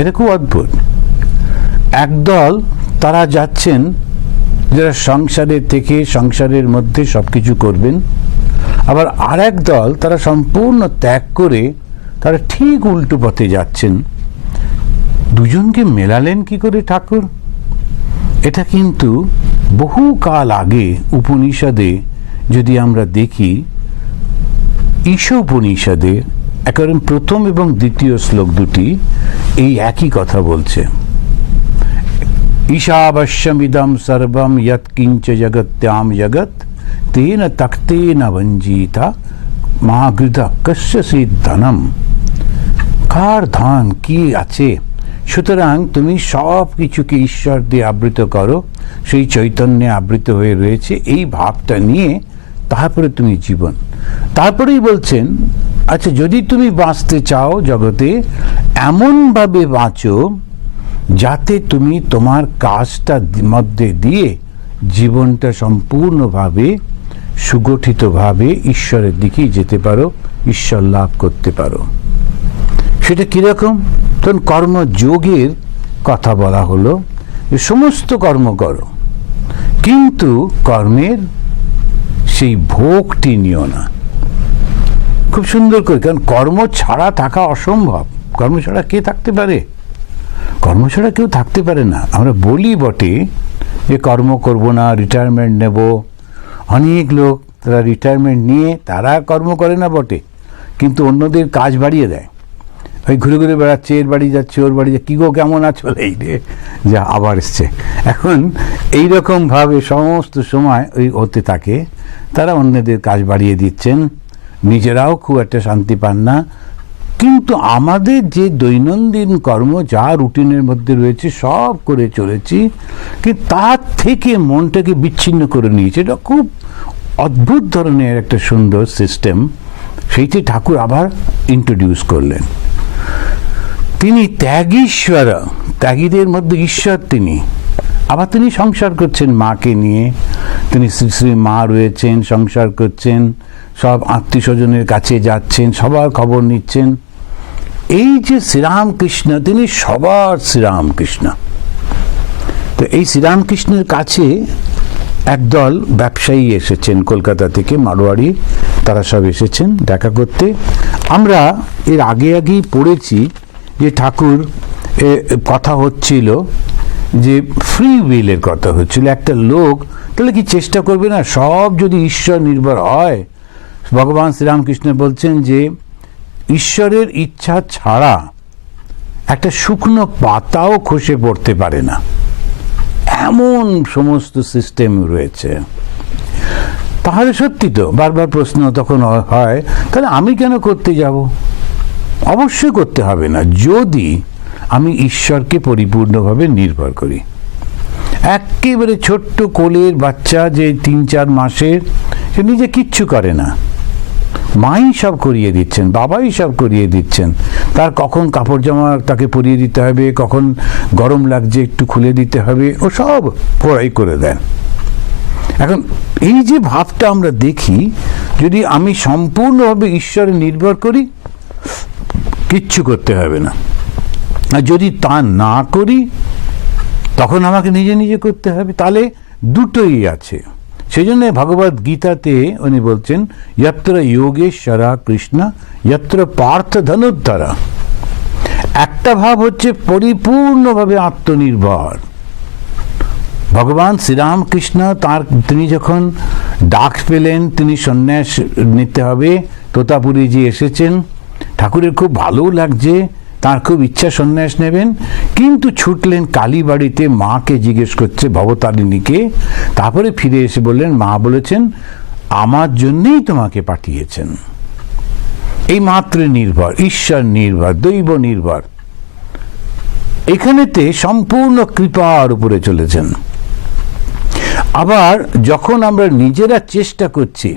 এটা খুব অদ্ভুত। একদল তারা যাচ্ছেন যারা সংসারের থেকে সংসারের মধ্যে সবকিছু করবেন, আবার আর এক দল তারা সম্পূর্ণ ত্যাগ করে তারা ঠিক উল্টো পথে যাচ্ছেন। দুজনকে মেলালেন কি করে ঠাকুর? এটা কিন্তু বহু কাল আগে উপনিষদে যদি আমরা দেখি, ঈশোপনিষদে একেবারে প্রথম এবং দ্বিতীয় শ্লোক দুটি এই একই কথা বলছে। ঈশাবশ্যমিদম সর্বম যৎ কিঞ্চ জগত্যাম জগৎ তেন তক্তেন ভঞ্জিতা মা গৃধা কস্যচিৎ ধনম। কার ধন কি আছে? সুতরাং তুমি সব কিছুকে ঈশ্বর দিয়ে আবৃত করো, সেই চৈতন্যে আবৃত হয়ে রয়েছে, এই ভাবটা নিয়ে তারপরে তুমি জীবন। তারপরেই বলছেন, আচ্ছা যদি তুমি বাঁচতে চাও জগতে, এমনভাবে বাঁচো যাতে তুমি তোমার কাজটা মধ্যে দিয়ে জীবনটা সম্পূর্ণভাবে সুগঠিতভাবে ঈশ্বরের দিকেই যেতে পারো, ঈশ্বর লাভ করতে পারো। সেটা কিরকম? তখন কর্মযোগের কথা বলা হলো, সমস্ত কর্ম করো, কিন্তু কর্মের সেই ভোগটি নিও না। খুব সুন্দর করে, কারণ কর্ম ছাড়া থাকা অসম্ভব। কর্ম ছাড়া কে থাকতে পারে? কর্ম ছাড়া কেউ থাকতে পারে না। আমরা বলি বটে যে কর্ম করব না, রিটায়ারমেন্ট নেব। অনেক লোক তারা রিটায়ারমেন্ট নিয়ে তারা কর্ম করে না বটে, কিন্তু অন্যদের কাজ বাড়িয়ে দেয়। ওই ঘুরে ঘুরে বেড়াচ্ছে, এর বাড়ি যাচ্ছে, ওর বাড়ি যাচ্ছে, কী গো কেমন আছো, এই রে যা আবার এসছে। এখন এইরকমভাবে সমস্ত সময় ওই হতে থাকে। তারা অন্যদের কাজ বাড়িয়ে দিচ্ছেন, নিজেরাও খুব একটা শান্তি পান না। কিন্তু আমাদের যে দৈনন্দিন কর্ম যা রুটিনের মধ্যে রয়েছে সব করে চলেছি, কিন্তু তার থেকে মনটাকে বিচ্ছিন্ন করে নিয়েছে। এটা খুব অদ্ভুত ধরনের একটা সুন্দর সিস্টেম। সেইটি ঠাকুর আবার ইন্ট্রোডিউস করলেন। তিনি ত্যাগীশ্বর, ত্যাগীদের মধ্যে ঈশ্বর তিনি। আবার তিনি সংসার করছেন মাকে নিয়ে, তিনি শ্রী শ্রী মা রয়েছেন, সংসার করছেন, সব আত্মীয় স্বজনের কাছে যাচ্ছেন, সবার খবর নিচ্ছেন। এই যে শ্রীরামকৃষ্ণ, তিনি সবার শ্রীরামকৃষ্ণ। তো এই শ্রীরামকৃষ্ণের কাছে একদল ব্যবসায়ী এসেছেন কলকাতা থেকে, মারোয়াড়ি, তারা সব এসেছেন দেখা করতে। আমরা এর আগেই পড়েছি যে ঠাকুর কথা হচ্ছিল যে ফ্রি উইলের কথা হচ্ছিল। একটা লোক তাহলে কি চেষ্টা করবে না? সব যদি ঈশ্বর নির্ভর হয়, ভগবান শ্রীরামকৃষ্ণ বলছেন যে ঈশ্বরের ইচ্ছা ছাড়া একটা শুকনো পাতাও খসে পড়তে পারে না, এমন সমস্ত সিস্টেম রয়েছে। তাহলে সত্যি তো বারবার প্রশ্ন তখন হয়, তাহলে আমি কেন করতে যাব? অবশ্যই করতে হবে না, যদি আমি ঈশ্বরকে পরিপূর্ণভাবে নির্ভর করি। একেবারে ছোট্ট কোলের বাচ্চা যে 3-4 মাসের, সে নিজে কিচ্ছু করে না, মাই সব করিয়ে দিচ্ছেন, বাবাই সব করিয়ে দিচ্ছেন। তার কখন কাপড় জামা তাকে পরিয়ে দিতে হবে, কখন গরম লাগছে একটু খুলে দিতে হবে, ও সব পড়াই করে দেন। এখন এই যে ভাবটা আমরা দেখি, যদি আমি সম্পূর্ণভাবে ঈশ্বরে নির্ভর করি, কিচ্ছু করতে হবে না। আর যদি তা না করি, তখন আমাকে নিজে নিজে করতে হবে। তাহলে দুটোই আছে। সেই জন্য ভগবদ গীতাতে উনি বলছেন, যত্র যোগেশ্বরা কৃষ্ণ যত্র পার্থ ধনুর্ধরা। একটা ভাব হচ্ছে পরিপূর্ণভাবে আত্মনির্ভর। ভগবান শ্রীরামকৃষ্ণ তিনি যখন ডাক পেলেন তিনি সন্ন্যাস নিতে হবে, তোতাপুরীজি এসেছেন, ঠাকুরের খুব ভালো লাগছে, তার খুব ইচ্ছা সন্ন্যাস নেবেন, কিন্তু ছুটলেন কালীবাড়িতে, মাকে জিজ্ঞেস করছে, ভবতারিণীকে। তারপরে ফিরে এসে বললেন, মা বলেছেন আমার জন্যই তোমাকে পাঠিয়েছেন। এই মাত্র নির্ভর, ঈশ্বর নির্ভর, দৈব নির্ভর, এখানেতে সম্পূর্ণ কৃপার উপরে চলেছেন। আবার যখন আমরা নিজেরা চেষ্টা করছি,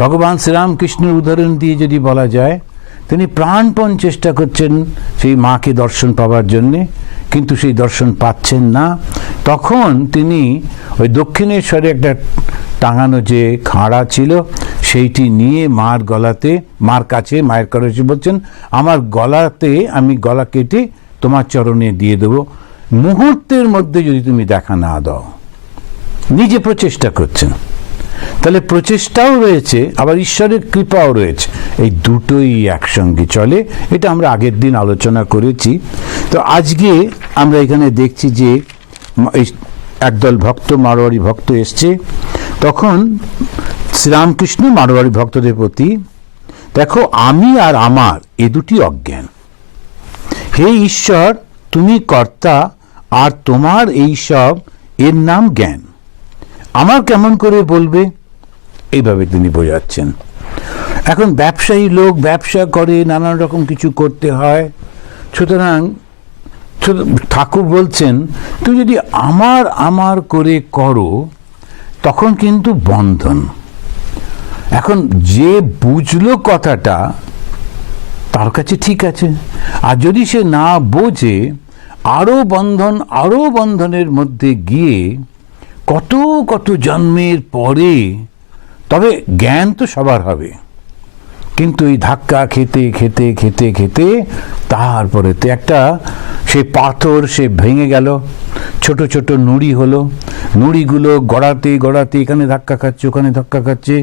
ভগবান শ্রীরামকৃষ্ণের উদাহরণ দিয়ে যদি বলা যায়, তিনি প্রাণপণ চেষ্টা করছেন সেই মাকে দর্শন পাওয়ার জন্যে, কিন্তু সেই দর্শন পাচ্ছেন না। তখন তিনি ওই দক্ষিণেশ্বরে একটা টাঙানো যে খাঁড়া ছিল, সেইটি নিয়ে মার কাছে বলছেন, আমার গলাতে আমি গলা কেটে তোমার চরণে দিয়ে দেবো, মুহূর্তের মধ্যে যদি তুমি দেখা না দাও। নিজে প্রচেষ্টা করছেন, তাহলে প্রচেষ্টাও রয়েছে, আবার ঈশ্বরের কৃপাও রয়েছে, এই দুটোই একসঙ্গে চলে। এটা আমরা আগের দিন আলোচনা করেছি। তো আজকে আমরা এখানে দেখছি যে একদল ভক্ত, মারোয়ারি ভক্ত এসছে। তখন শ্রীরামকৃষ্ণ মারোয়ারি ভক্তদের প্রতি, দেখো আমি আর আমার এ দুটি অজ্ঞান, হে ঈশ্বর তুমি কর্তা, আর তোমার এই সব এর নাম জ্ঞান, আমার কেমন করে বলবে, এইভাবে তিনি বোঝাচ্ছেন। এখন ব্যবসায়ী লোক ব্যবসা করে, নানান রকম কিছু করতে হয়, সুতরাং ঠাকুর বলছেন তুমি যদি আমার আমার করে করো তখন কিন্তু বন্ধন। এখন যে বুঝলো কথাটা তার কাছে ঠিক আছে, আর যদি সে না বোঝে আরো বন্ধন, আরো বন্ধনের মধ্যে গিয়ে কত কত জন্মের পরে, তবে জ্ঞান তো সবার হবে, কিন্তু এই ধাক্কা খেতে খেতে খেতে খেতে তারপরে তো একটা সে পাথর সে ভেঙে গেল, ছোট ছোট নুড়ি হলো, নুড়িগুলো গড়াতে গড়াতে এখানে ধাক্কা খাচ্ছে, ওখানে ধাক্কা খাচ্ছে,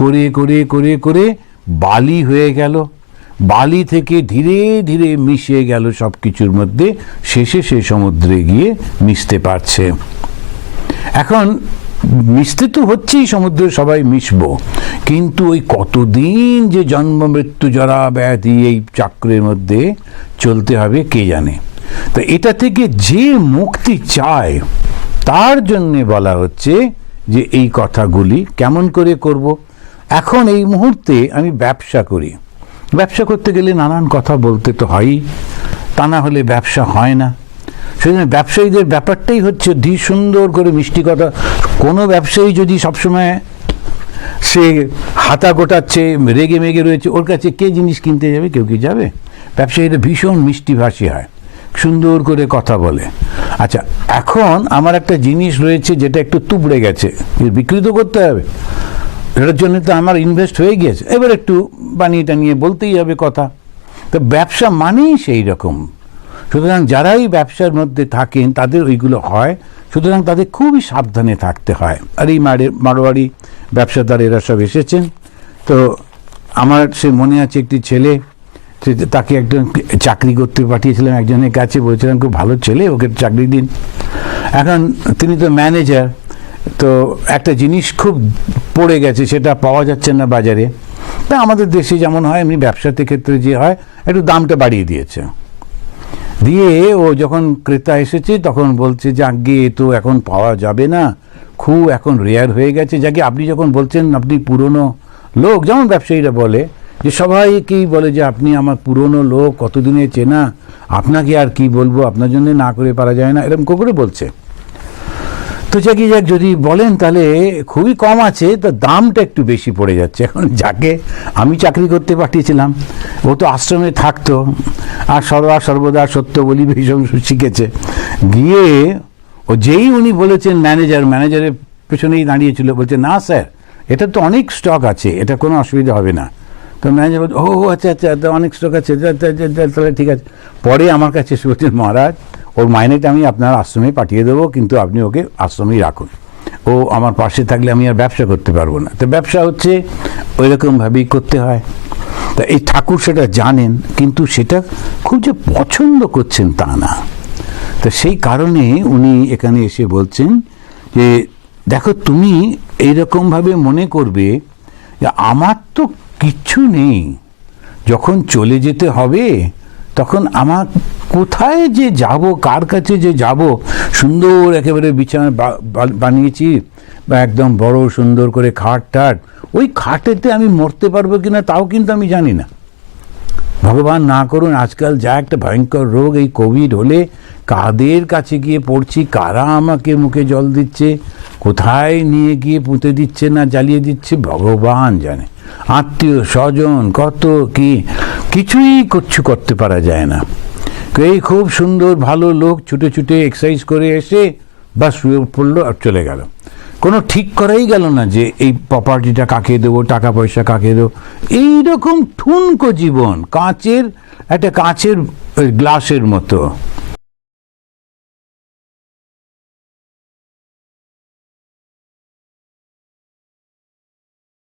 করে করে করে করে বালি হয়ে গেল, বালি থেকে ধীরে ধীরে মিশে গেল সব কিছুর মধ্যে, শেষে সে সমুদ্রে গিয়ে মিশতে পারছে। এখন মিশতে তো হচ্ছেই, সমুদ্রে সবাই মিশবো, কিন্তু ওই কতদিন যে জন্ম মৃত্যু জরা ব্যাধি এই চক্রের মধ্যে চলতে হবে কে জানে। তো এটা থেকে যে মুক্তি চায় তার জন্যে বলা হচ্ছে যে এই কথাগুলি কেমন করে করব। এখন এই মুহূর্তে আমি ব্যবসা করি, ব্যবসা করতে গেলে নানান কথা বলতে তো হয়ই, তা না হলে ব্যবসা হয় না। সেজন্য ব্যবসায়ীদের ব্যাপারটাই হচ্ছে ধীর সুন্দর করে মিষ্টি কথা। কোনো ব্যবসায়ী যদি সবসময় সে হাতা গোটাচ্ছে, রেগে মেগে রয়েছে, ওর কাছে কে জিনিস কিনতে যাবে? কেউ কি যাবে? ব্যবসায়ীরা ভীষণ মিষ্টিভাষী হয়, সুন্দর করে কথা বলে। আচ্ছা, এখন আমার একটা জিনিস রয়েছে যেটা একটু তুবড়ে গেছে, বিক্রি তো করতে হবে, এটার জন্য তো আমার ইনভেস্ট হয়ে গিয়েছে, এবার একটু বানিয়ে টানিয়ে বলতেই হবে কথা। তো ব্যবসা মানেই সেই রকম। সুতরাং যারাই ব্যবসার মধ্যে থাকেন তাদের ওইগুলো হয়, সুতরাং তাদের খুবই সাবধানে থাকতে হয়। আর এই মারোয়ারি ব্যবসাদার এরা সব এসেছেন। তো আমার সে মনে আছে একটি ছেলে, তাকে একজন চাকরি করতে পাঠিয়েছিলাম একজনের কাছে, বলেছিলাম খুব ভালো ছেলে, ওকে চাকরি দিন। এখন তিনি তো ম্যানেজার, তো একটা জিনিস খুব পড়ে গেছে, সেটা পাওয়া যাচ্ছে না বাজারে। তা আমাদের দেশে যেমন হয় এমনি ব্যবসাতে ক্ষেত্রে যে হয়, একটু দামটা বাড়িয়ে দিয়েছে। দিয়ে ও যখন ক্রেতা এসেছে তখন বলছে যে আগে তো এখন পাওয়া যাবে না, খুব এখন রেয়ার হয়ে গেছে। যাকে আপনি যখন বলছেন আপনি পুরনো লোক, যেমন ব্যবসায়ীরা বলে যে সবাইকেই বলে যে আপনি আমার পুরনো লোক, কতদিনে চেনা, আপনাকে আর কি বলবো, আপনার জন্য না করে পারা যায় না, এরকম করে বলছে। তো যাক যদি বলেন তাহলে খুবই কম আছে, তো দামটা একটু বেশি পড়ে যাচ্ছে। এখন যাকে আমি চাকরি করতে পাঠিয়েছিলাম ও তো আশ্রমে থাকতো, আর সর্বদা সত্য বলি ভীষণ শিখেছে। গিয়ে ও যেই উনি বলেছেন ম্যানেজারের পেছনেই দাঁড়িয়েছিল, বলছে না স্যার এটা তো অনেক স্টক আছে, এটা কোনো অসুবিধা হবে না। তো ম্যানেজার বলছে ও আচ্ছা আচ্ছা, অনেক স্টক আছে, তাহলে ঠিক আছে। পরে আমার কাছে এসে বলছেন মহারাজ ওর মাইনেটা আমি আপনার আশ্রমে পাঠিয়ে দেবো, কিন্তু আপনি ওকে আশ্রমেই রাখুন, ও আমার পাশে থাকলে আমি আর ব্যবসা করতে পারবো না। তো ব্যবসা হচ্ছে ওই রকমভাবেই করতে হয়। তা এই ঠাকুর সেটা জানেন, কিন্তু সেটা খুব যে পছন্দ করছেন তা না। তো সেই কারণে উনি এখানে এসে বলছেন যে দেখো তুমি এইরকমভাবে মনে করবে যে আমার তো কিচ্ছু নেই, যখন চলে যেতে হবে তখন আমার কোথায় যে যাব, কার কাছে যে যাব, সুন্দর একেবারে বিছানা বানিয়েছি বা একদম বড় সুন্দর করে খাট টাট, ওই খাটেতে আমি মরতে পারবো কিনা তাও কিন্তু আমি জানি না। ভগবান না করুন আজকাল যা একটা ভয়ঙ্কর রোগ, এই কোভিড হলে কাদের কাছে গিয়ে পড়ছি, কারা আমাকে মুখে জল দিচ্ছে, কোথায় নিয়ে গিয়ে পুঁতে দিচ্ছে না জ্বালিয়ে দিচ্ছে ভগবান জানে। আত্মীয় স্বজন কত কি, কিছুই করতে পারা যায় না। এই খুব সুন্দর ভালো লোক ছুটে ছুটে এক্সারসাইজ করে এসে বা শুয়ে পড়লো আর চলে গেল, কোনো ঠিক করাই গেল না যে এই প্রপার্টিটা কাকে দেবো, টাকা পয়সা কাকে দেবো। এইরকম ঠুনকো জীবন, কাঁচের ওই গ্লাসের মতো